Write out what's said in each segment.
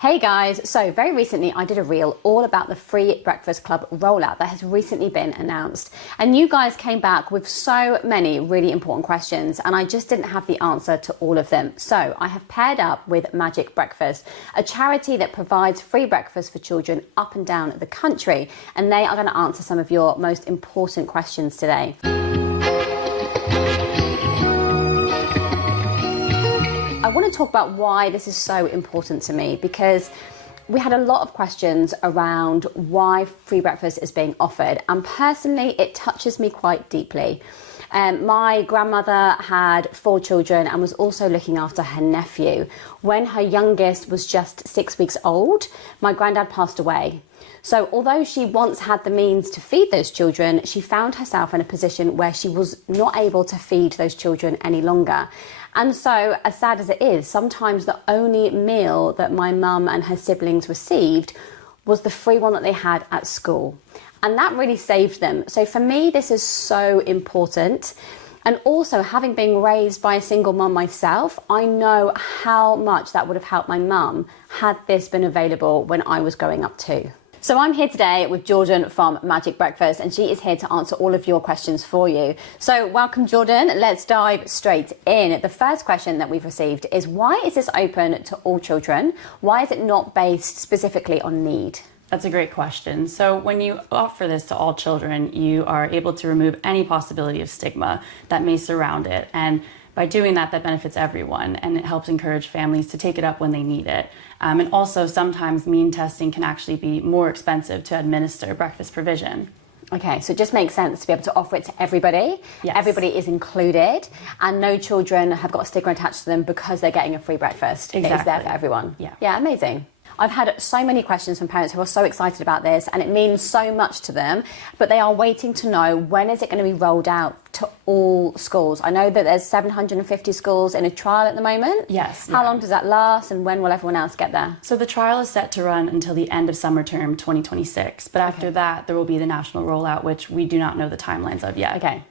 Hey guys, so very recently I did a reel all about the free breakfast club rollout that has recently been announced. And you guys came back with so many really important questions and I just didn't have the answer to all of them. So I have paired up with Magic Breakfast, a charity that provides free breakfast for children up and down the country. And they are going to answer some of your most important questions today. I want to talk about why this is so important to me, because we had a lot of questions around why free breakfast is being offered, and personally it touches me quite deeply. My grandmother had 4 children and was also looking after her nephew. When her youngest was just 6 weeks old, my granddad passed away. So although she once had the means to feed those children, she found herself in a position where she was not able to feed those children any longer. And so, as sad as it is, sometimes the only meal that my mum and her siblings received was the free one that they had at school. And that really saved them. So for me, this is so important. And also, having been raised by a single mum myself, I know how much that would have helped my mum had this been available when I was growing up too. So I'm here today with Jordan from Magic Breakfast, and she is here to answer all of your questions for you. So welcome, Jordan. Let's dive straight in. The first question that we've received is, why is this open to all children? Why is it not based specifically on need? That's a great question. So when you offer this to all children, you are able to remove any possibility of stigma that may surround it. And by doing that, that benefits everyone, and it helps encourage families to take it up when they need it. And also, sometimes mean testing can actually be more expensive to administer breakfast provision. Okay, so it just makes sense to be able to offer it to everybody. Yes. Everybody is included, and no children have got a stigma attached to them because they're getting a free breakfast. Exactly. It is there for everyone. Yeah, amazing. I've had so many questions from parents who are so excited about this, and it means so much to them, but they are waiting to know, when is it going to be rolled out to all schools? I know that there's 750 schools in a trial at the moment. Yes. How long does that last, and when will everyone else get there? So the trial is set to run until the end of summer term 2026, but after that there will be the national rollout, which we do not know the timelines of yet. Okay.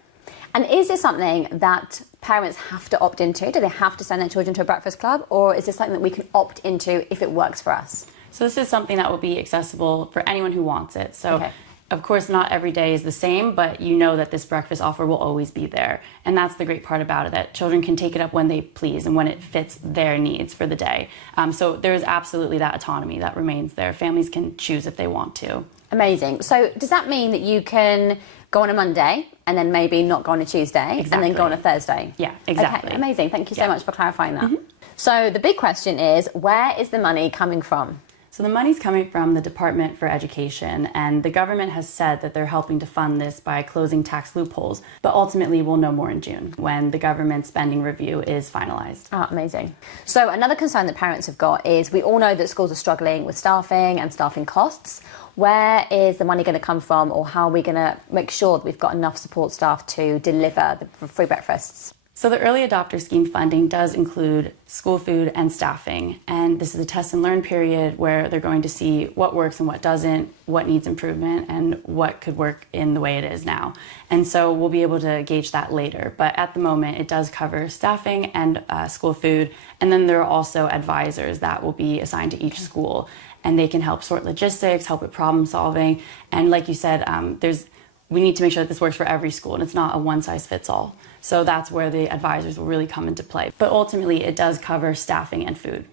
And is this something that parents have to opt into? Do they have to send their children to a breakfast club, or is this something that we can opt into if it works for us? So this is something that will be accessible for anyone who wants it. So okay. Of course, not every day is the same, but you know that this breakfast offer will always be there. And that's the great part about it, that children can take it up when they please and when it fits their needs for the day. So there is absolutely that autonomy that remains there. Families can choose if they want to. Amazing. So does that mean that you can go on a Monday and then maybe not go on a Tuesday, Exactly. and then go on a Thursday? Yeah, exactly. Okay, amazing. Thank you so much for clarifying that. So the big question is, where is the money coming from? So the money's coming from the Department for Education, and the government has said that they're helping to fund this by closing tax loopholes, but ultimately we'll know more in June when the government spending review is finalized. Ah, amazing. So another concern that parents have got is, we all know that schools are struggling with staffing and staffing costs. Where is the money going to come from, or how are we going to make sure that we've got enough support staff to deliver the free breakfasts? So the early adopter scheme funding does include school food and staffing, and this is a test and learn period where they're going to see what works and what doesn't, what needs improvement, and what could work in the way it is now. And so we'll be able to gauge that later, but at the moment it does cover staffing and school food, and then there are also advisors that will be assigned to each school, and they can help sort logistics, help with problem solving, and like you said, we need to make sure that this works for every school, and it's not a one-size-fits-all. So that's where the advisors will really come into play. But ultimately, it does cover staffing and food.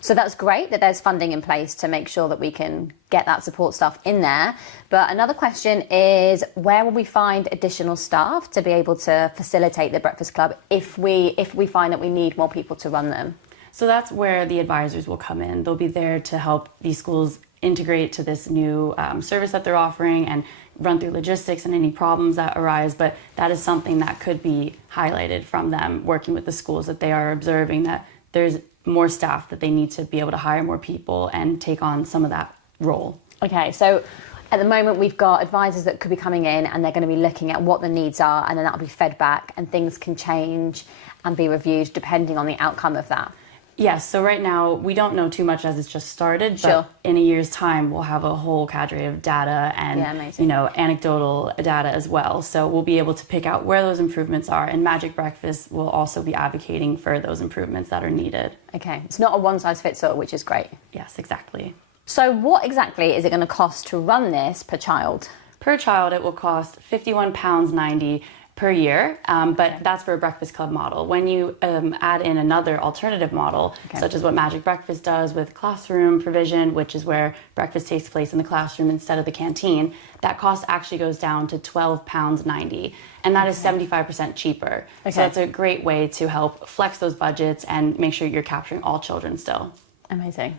So that's great that there's funding in place to make sure that we can get that support staff in there. But another question is, where will we find additional staff to be able to facilitate the Breakfast Club if we find that we need more people to run them? So that's where the advisors will come in. They'll be there to help these schools integrate to this new service that they're offering and run through logistics and any problems that arise, but that is something that could be highlighted from them working with the schools, that they are observing that there's more staff, that they need to be able to hire more people and take on some of that role. Okay, so at the moment we've got advisors that could be coming in, and they're going to be looking at what the needs are, and then that'll be fed back, and things can change and be reviewed depending on the outcome of that. Yes, so right now we don't know too much as it's just started, Sure. but in a year's time we'll have a whole cadre of data and amazing. anecdotal data as well. So we'll be able to pick out where those improvements are, and Magic Breakfast will also be advocating for those improvements that are needed. Okay, it's not a one size fits all, which is great. Yes, exactly. So what exactly is it going to cost to run this per child? Per child, it will cost £51.90 per year, but that's for a breakfast club model. When you add in another alternative model, such as what Magic Breakfast does with classroom provision, which is where breakfast takes place in the classroom instead of the canteen, that cost actually goes down to £12.90, and that is 75% cheaper. So it's a great way to help flex those budgets and make sure you're capturing all children still. Amazing.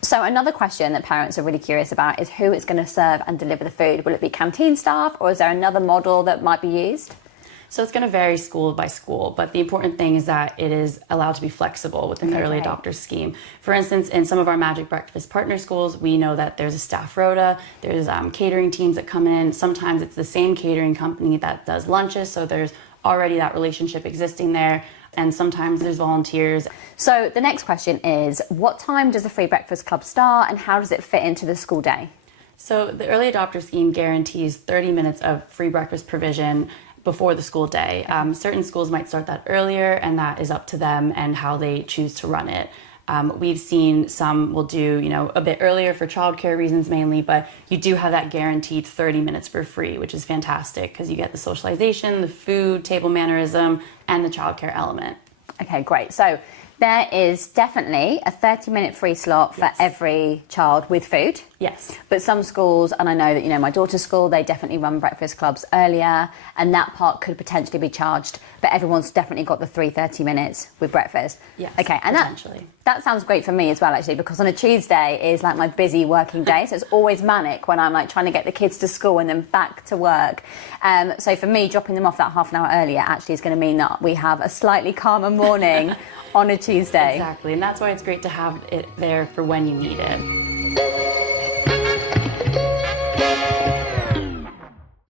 So another question that parents are really curious about is who is going to serve and deliver the food. Will it be canteen staff, or is there another model that might be used? So it's going to vary school by school, but the important thing is that it is allowed to be flexible within the early adopter scheme. For instance, in some of our Magic Breakfast partner schools, we know that there's a staff rota, there's catering teams that come in. Sometimes it's the same catering company that does lunches, so there's already that relationship existing there. And sometimes there's volunteers. So the next question is, what time does the Free Breakfast Club start, and how does it fit into the school day? So the early adopter scheme guarantees 30 minutes of free breakfast provision before the school day. Certain schools might start that earlier, and that is up to them and how they choose to run it. We've seen some will do, a bit earlier for childcare reasons mainly, but you do have that guaranteed 30 minutes for free, which is fantastic because you get the socialization, the food, table mannerism, and the childcare element. Okay, great. So there is definitely a 30-minute free slot for every child with food. Yes. But some schools, and I know that, my daughter's school, they definitely run breakfast clubs earlier, and that part could potentially be charged, but everyone's definitely got the 30 minutes with breakfast. Yes, okay, and that sounds great for me as well, actually, because on a Tuesday is like my busy working day, so it's always manic when I'm like trying to get the kids to school and then back to work. So for me, dropping them off that half an hour earlier actually is going to mean that we have a slightly calmer morning on a Tuesday. Exactly, and that's why it's great to have it there for when you need it.